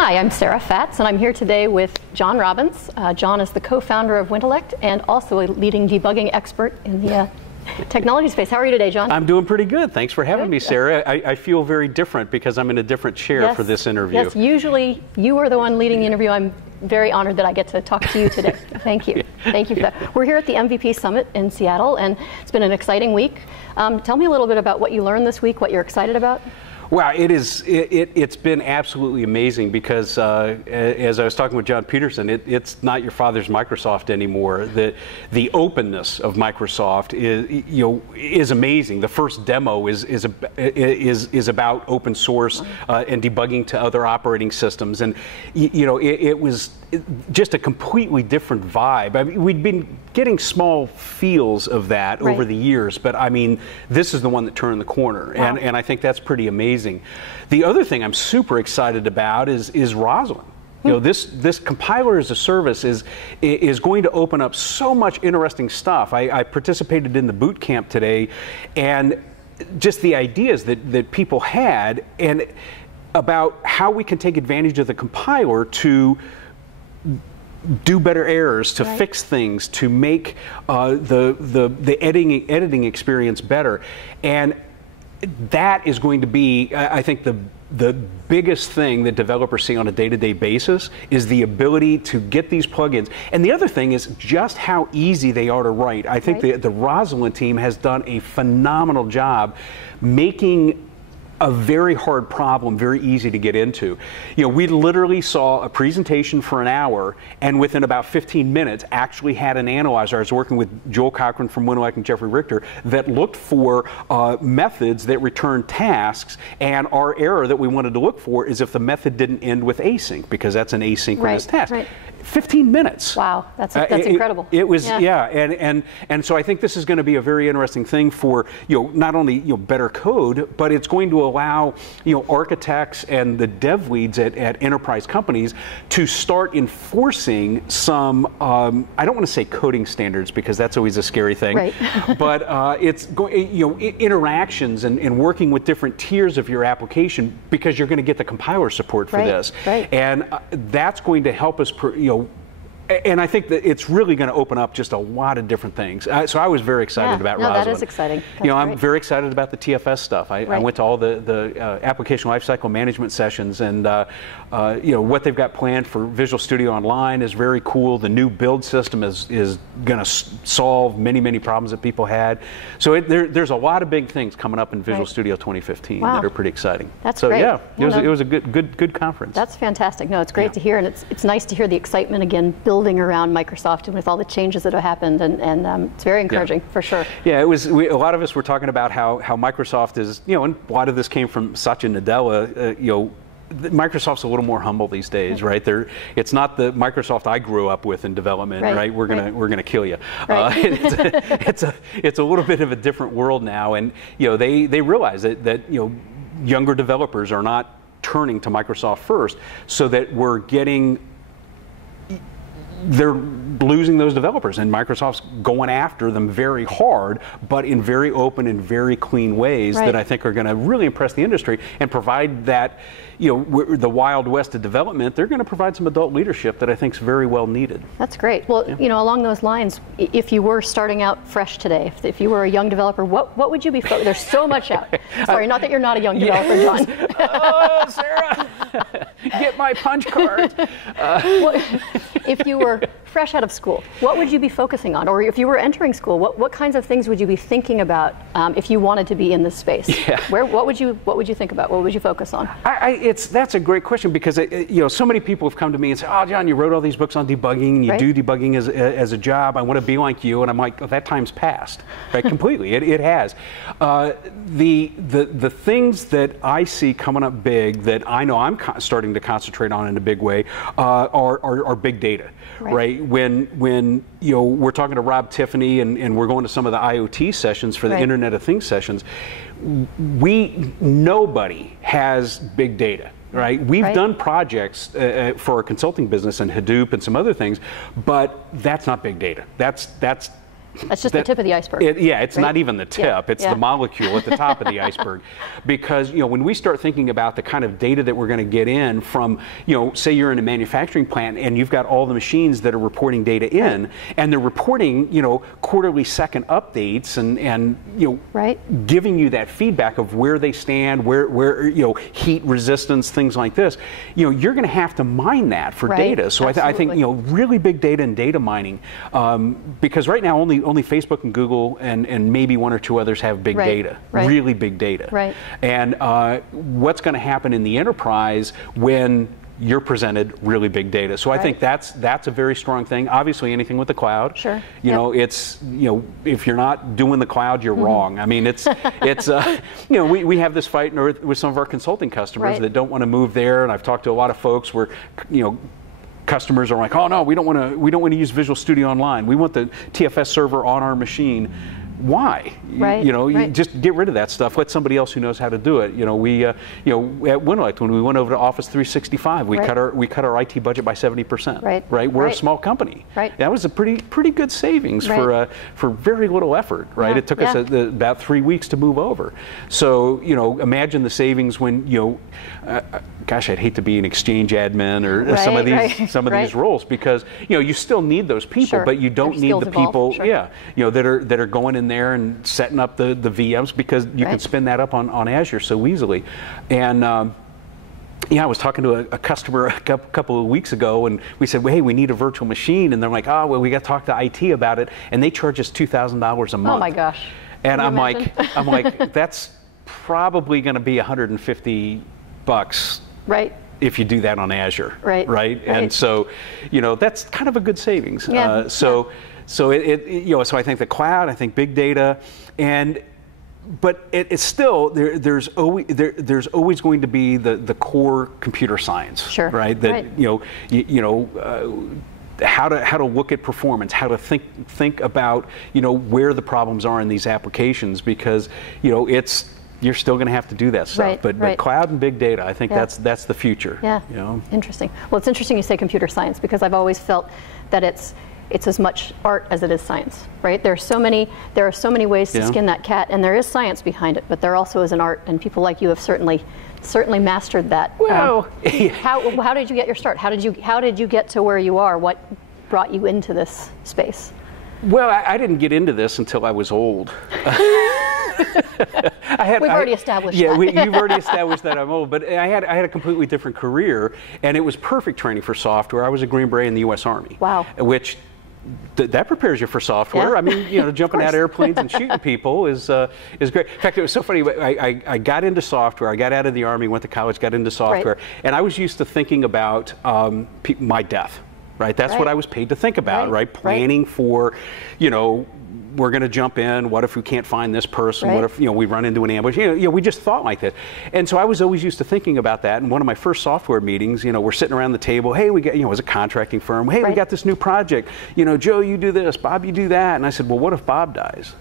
Hi, I'm Sarah Fatz, and I'm here today with John Robbins. John is the co-founder of Wintellect and also a leading debugging expert in the technology space. How are you today, John? I'm doing pretty good. Thanks for having me, Sarah. I feel very different because I'm in a different chair for this interview. Yes, usually you are the one leading the interview. I'm very honored that I get to talk to you today. Thank you. Thank you for that. We're here at the MVP Summit in Seattle, and it's been an exciting week. Tell me a little bit about what you learned this week, what you're excited about. Wow, it's been absolutely amazing because as I was talking with John Peterson, it's not your father's Microsoft anymore. The openness of Microsoft is amazing. The first demo is about open source and debugging to other operating systems, and it was just a completely different vibe. I mean, we'd been getting small feels of that over the years, but I mean, this is the one that turned the corner, and I think that's pretty amazing. The other thing I'm super excited about is Roslyn. This compiler as a service is going to open up so much interesting stuff. I participated in the boot camp today, and just the ideas that people had and about how we can take advantage of the compiler to do better errors, to fix things, to make the editing experience better, and that is going to be, I think, the biggest thing that developers see on a day-to-day basis is the ability to get these plugins. And the other thing is just how easy they are to write. I think the Roslyn team has done a phenomenal job making a very hard problem very easy to get into. We literally saw a presentation for an hour, and within about 15 minutes actually had an analyzer. I was working with Joel Cochran from Wintellect and Jeffrey Richter that looked for methods that return tasks, and our error that we wanted to look for is if the method didn't end with async, because that's an asynchronous task. 15 minutes. Wow, that's incredible. It was, and so I think this is going to be a very interesting thing for not only better code, but it's going to allow architects and the dev leads at enterprise companies to start enforcing some I don't want to say coding standards because that's always a scary thing, but it's interactions and working with different tiers of your application, because you're going to get the compiler support for this, and that's going to help us and I think that it's really going to open up just a lot of different things. So I was very excited about Roslyn. That is exciting. I'm very excited about the TFS stuff. I went to all the application lifecycle management sessions, and what they've got planned for Visual Studio Online is very cool. The new build system is going to solve many problems that people had. So there's a lot of big things coming up in Visual Studio 2015 that are pretty exciting. That's so great. Yeah, it was a good conference. That's fantastic. No, it's great to hear, and it's nice to hear the excitement again building around Microsoft and with all the changes that have happened, and it's very encouraging for sure. Yeah, it was. A lot of us were talking about how Microsoft is, and a lot of this came from Satya Nadella. Microsoft's a little more humble these days, right? It's not the Microsoft I grew up with in development, right? We're gonna kill you. It's a little bit of a different world now, and they realize that younger developers are not turning to Microsoft first, so that they're losing those developers, and Microsoft's going after them very hard, but in very open and very clean ways that I think are going to really impress the industry and provide that, the Wild West of development. They're going to provide some adult leadership that I think is very well needed. That's great. Well, along those lines, if you were starting out fresh today, if you were a young developer, what would you be focused? There's so much out. Sorry, not that you're not a young developer, John. Oh, Sarah, get my punch card. If you were fresh out of school, what would you be focusing on? Or if you were entering school, what kinds of things would you be thinking about if you wanted to be in this space? What would you think about? What would you focus on? That's a great question, because so many people have come to me and say, "Oh, John, you wrote all these books on debugging, and you do debugging as a job. I want to be like you." And I'm like, oh, that time's passed, right? Completely, it has. The things that I see coming up big that I know I'm starting to concentrate on in a big way are big data, right? When we're talking to Rob Tiffany and we're going to some of the IoT sessions for the Internet of Things sessions, nobody has big data. Right? We've done projects for our consulting business and Hadoop and some other things, but that's not big data. That's That's just the tip of the iceberg. Yeah, it's right? not even the tip. It's the molecule at the top of the iceberg. Because, you know, when we start thinking about the kind of data that we're going to get in from, you know, say you're in a manufacturing plant and you've got all the machines that are reporting data in, and they're reporting, you know, quarterly second updates and you know, giving you that feedback of where they stand, where you know, heat resistance, things like this. You know, you're going to have to mine that for data. So I think, you know, really big data and data mining, because right now only Facebook and Google and maybe one or two others have big data, really big data. And what's going to happen in the enterprise when you're presented really big data? So I think that's a very strong thing. Obviously, anything with the cloud. Sure. You know, it's, you know, if you're not doing the cloud, you're wrong. I mean, it's you know, we have this fight with some of our consulting customers that don't want to move there, and I've talked to a lot of folks where, you know, customers are like, oh no, we don't want to use Visual Studio Online. We want the TFS server on our machine. Why? You know, you just get rid of that stuff. Let somebody else who knows how to do it. You know, we, you know, at Winelect, when we went over to Office 365, we cut our IT budget by 70%. Right. We're a small company. That was a pretty good savings for very little effort. It took us about 3 weeks to move over. So, you know, imagine the savings when, you know, gosh, I'd hate to be an exchange admin or some of these roles, because, you know, you still need those people, but you don't need the people, you know, that are going in there and setting up the VMs, because you can spin that up on Azure so easily. And yeah, I was talking to a customer a couple of weeks ago, and we said, well, hey, we need a virtual machine, and they're like, oh, well, we got to talk to IT about it, and they charge us $2,000 a month. Oh my gosh! And I'm like, that's probably going to be $150. If you do that on Azure, right? And so, you know, that's kind of a good savings. So you know, so I think the cloud, I think big data, but it's still there's always going to be the core computer science, right? That you know, how to look at performance, how to think about, you know, where the problems are in these applications, because, you know, you're still going to have to do that stuff, but cloud and big data, I think that's the future. You know? Interesting. Well, it's interesting you say computer science, because I've always felt that it's as much art as it is science, right? There are so many ways to skin that cat, and there is science behind it, but there also is an art, and people like you have certainly mastered that. Well, how did you get your start? How did you get to where you are? What brought you into this space? Well, I didn't get into this until I was old. We've already established that. Yeah, you've already established that I'm old, but I had a completely different career, and it was perfect training for software. I was a Green Beret in the U.S. Army. Wow. Which that prepares you for software. I mean, you know, jumping out of airplanes and shooting people is great. In fact, it was so funny. I got into software. I got out of the Army, went to college, got into software, and I was used to thinking about my death. Right, that's what I was paid to think about. Right, planning for, you know, we're going to jump in. What if we can't find this person? What if, you know, we run into an ambush? You know, we just thought like that. And so I was always used to thinking about that. And one of my first software meetings, you know, we're sitting around the table. Hey, we got, you know, it was a contracting firm. Hey, we got this new project. You know, Joe, you do this. Bob, you do that. And I said, well, what if Bob dies?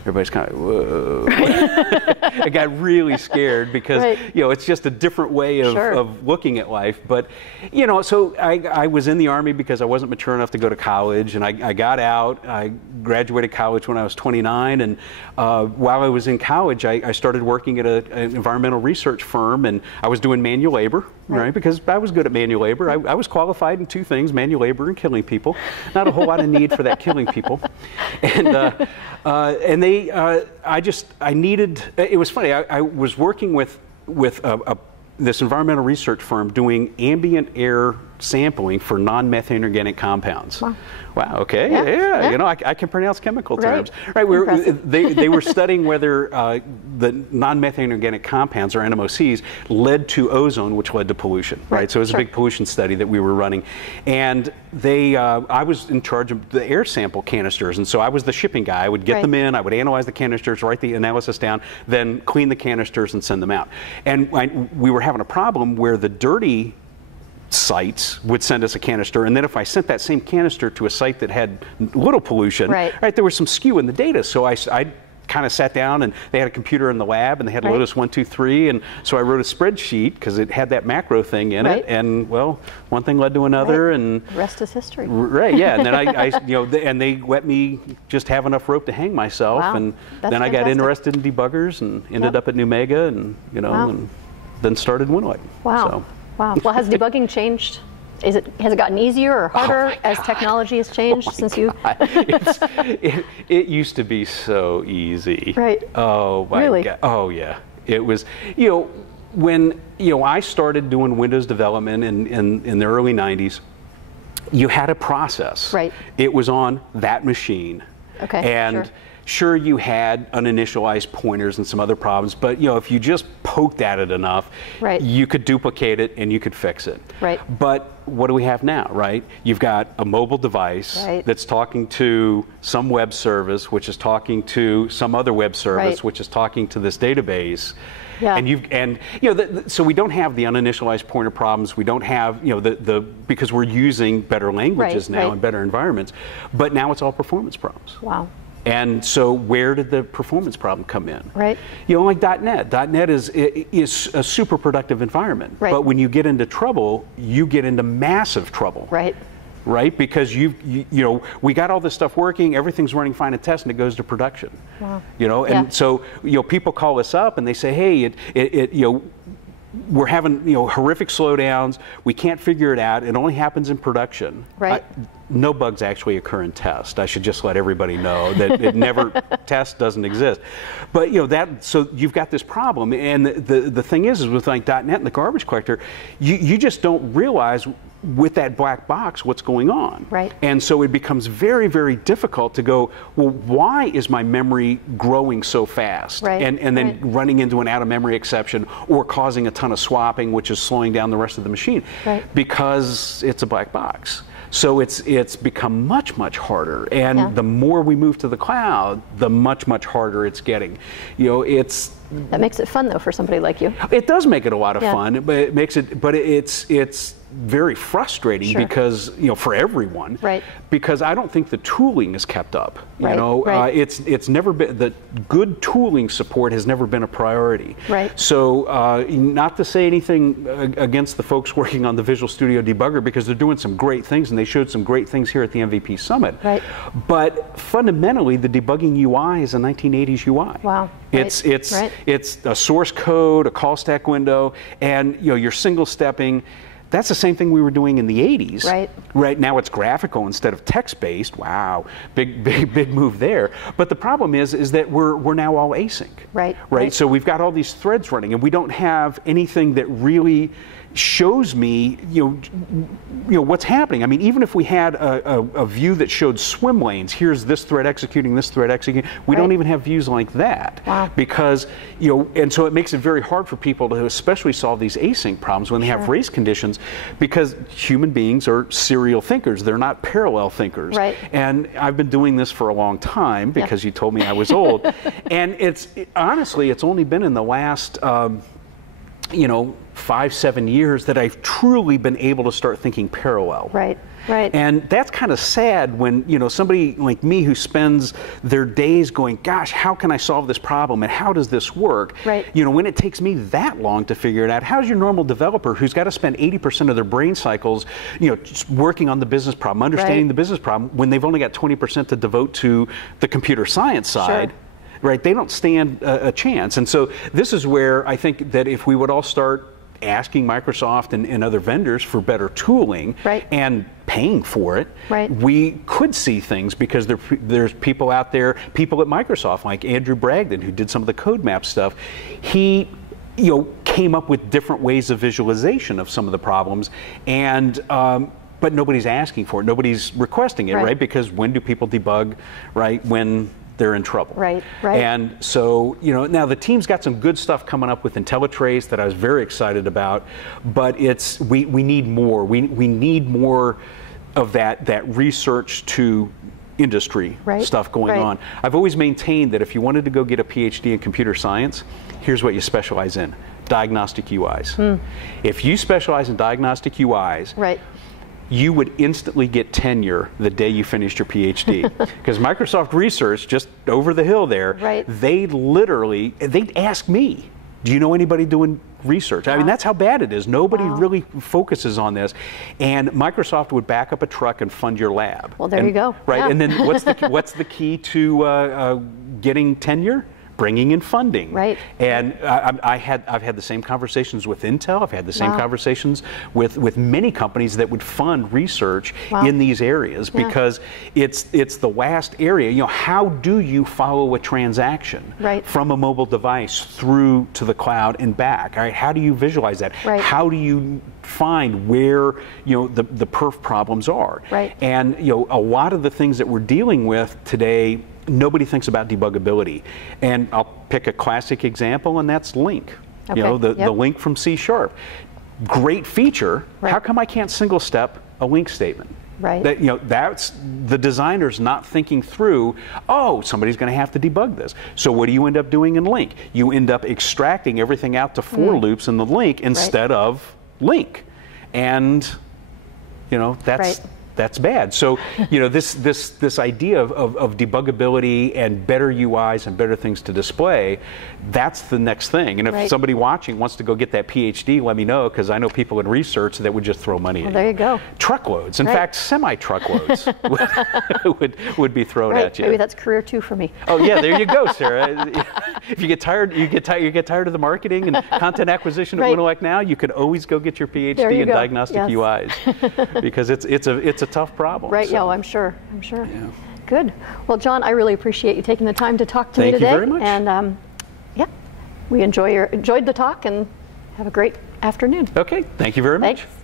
Everybody's kind of, whoa. I got really scared because, you know, it's just a different way of looking at life. But, you know, so I was in the Army because I wasn't mature enough to go to college, and I got out. I graduated college when I was 29, and while I was in college, I started working at an environmental research firm, and I was doing manual labor, right? Because I was good at manual labor. I was qualified in two things, manual labor and killing people. Not a whole lot of need for that killing people. And I needed, it was funny, I was working with this environmental research firm doing ambient air sampling for non-methane organic compounds. Wow, okay, yeah. You know, I can pronounce chemical terms. Right, they were studying whether the non-methane organic compounds, or NMOCs, led to ozone, which led to pollution, right? So it was a big pollution study that we were running. And I was in charge of the air sample canisters, and so I was the shipping guy. I would get them in, I would analyze the canisters, write the analysis down, then clean the canisters and send them out. And we were having a problem where the dirty sites would send us a canister, and then if I sent that same canister to a site that had little pollution, there was some skew in the data. So I kind of sat down, and they had a computer in the lab, and they had Lotus 1, 2, 3, and so I wrote a spreadsheet because it had that macro thing in it, and well, one thing led to another, and the rest is history. Right, yeah, and then I and they let me just have enough rope to hang myself, and then I got interested in debuggers and ended up at Numega, and and then started Winlight. Wow. So. Wow. Well, has debugging changed? Has it gotten easier or harder as technology has changed since you? It used to be so easy. Right. Oh my really? God. Oh yeah. It was. When I started doing Windows development in the early '90s, you had a process. Right. It was on that machine. Okay. And sure, you had uninitialized pointers and some other problems, but if you just poked at it enough, you could duplicate it and you could fix it. Right. But what do we have now, right? You've got a mobile device that's talking to some web service, which is talking to some other web service, which is talking to this database. Yeah. And so we don't have the uninitialized pointer problems. We don't have because we're using better languages now and better environments. But now it's all performance problems. Wow. And so where did the performance problem come in? Right. Like .NET. .NET is a super productive environment. Right. But when you get into trouble, you get into massive trouble. Right. Right? Because we got all this stuff working, everything's running fine in test, and it goes to production. Wow. And so people call us up and they say, hey, we're having horrific slowdowns. We can't figure it out. It only happens in production. Right. No bugs actually occur in test. I should just let everybody know that it never test doesn't exist. But so you've got this problem, and the thing is with like .NET and the garbage collector, you just don't realize with that black box what's going on. Right. And so it becomes very, very difficult to go, well, why is my memory growing so fast? Right. And then running into an out of memory exception or causing a ton of swapping, which is slowing down the rest of the machine. Right. Because it's a black box. So it's become much, much harder. And the more we move to the cloud, the much, much harder it's getting. That makes it fun though for somebody like you. It does make it a lot of fun, but it's very frustrating because for everyone. Right. Because I don't think the tooling is kept up. Right. It's never been, the good tooling support has never been a priority. Right. So not to say anything against the folks working on the Visual Studio Debugger, because they're doing some great things and they showed some great things here at the MVP Summit. Right. But fundamentally, the debugging UI is a 1980s UI. Wow. It's a source code, a call stack window, and you're single stepping. That's the same thing we were doing in the 80s. Right. Right now it's graphical instead of text-based. Wow, big move there. But the problem is that we're now all async. Right. So we've got all these threads running, and we don't have anything that really shows me what's happening. I mean, even if we had a view that showed swim lanes, here's this thread executing, this thread executing, we don't even have views like that. Wow. Because and so it makes it very hard for people to especially solve these async problems when they have race conditions, because human beings are serial thinkers. They're not parallel thinkers. Right. And I've been doing this for a long time because you told me I was old. And honestly, it's only been in the last 5-7 years that I've truly been able to start thinking parallel. Right. And that's kind of sad when, somebody like me who spends their days going, gosh, how can I solve this problem and how does this work? Right. When it takes me that long to figure it out, how's your normal developer who's got to spend 80% of their brain cycles, just working on the business problem, understanding the business problem, when they've only got 20% to devote to the computer science side? Sure. Right, they don't stand a chance. And so this is where I think that if we would all start asking Microsoft and other vendors for better tooling and paying for it, we could see things, because there's people out there, people at Microsoft like Andrew Bragdon, who did some of the code map stuff. He came up with different ways of visualization of some of the problems, and but nobody's asking for it, nobody's requesting it, right? Because when do people debug, right? When they're in trouble. Right. And so, now the team's got some good stuff coming up with IntelliTrace that I was very excited about, but we need more. We need more of that research to industry stuff going on. I've always maintained that if you wanted to go get a PhD in computer science, here's what you specialize in: diagnostic UIs. If you specialize in diagnostic UIs, you would instantly get tenure the day you finished your PhD. Because Microsoft Research, just over the hill there, right. they'd ask me, do you know anybody doing research? I mean, that's how bad it is. Nobody really focuses on this. And Microsoft would back up a truck and fund your lab. Well, there you go. Right, yeah. and then what's the key to getting tenure? Bringing in funding. Right. And I've had the same conversations with Intel. I've had the same conversations with many companies that would fund research in these areas because it's the last area. You know, how do you follow a transaction from a mobile device through to the cloud and back? All right, how do you visualize that? Right. How do you find where the perf problems are? Right. And a lot of the things that we're dealing with today, nobody thinks about debuggability. And I'll pick a classic example, and that's link. Okay. The link from C#. Great feature. Right. How come I can't single step a link statement? Right. That's the designer's not thinking through, oh, somebody's going to have to debug this. So what do you end up doing in link? You end up extracting everything out to for loops in the link instead of link. And that's bad. So, this idea of debuggability and better UIs and better things to display, that's the next thing. And if somebody watching wants to go get that PhD, let me know, because I know people in research that would just throw money at there you go. Truckloads. In fact, semi-truckloads would be thrown at you. Maybe that's career 2 for me. Oh yeah, there you go, Sarah. If you get tired of the marketing and content acquisition at Winelec now, you could always go get your PhD in diagnostic UIs, because it's a tough problem. Right, yeah, well, I'm sure. Yeah. Good. Well, John, I really appreciate you taking the time to talk to me today. Thank you very much. And we enjoyed the talk, and have a great afternoon. Okay, thank you very much. Thanks.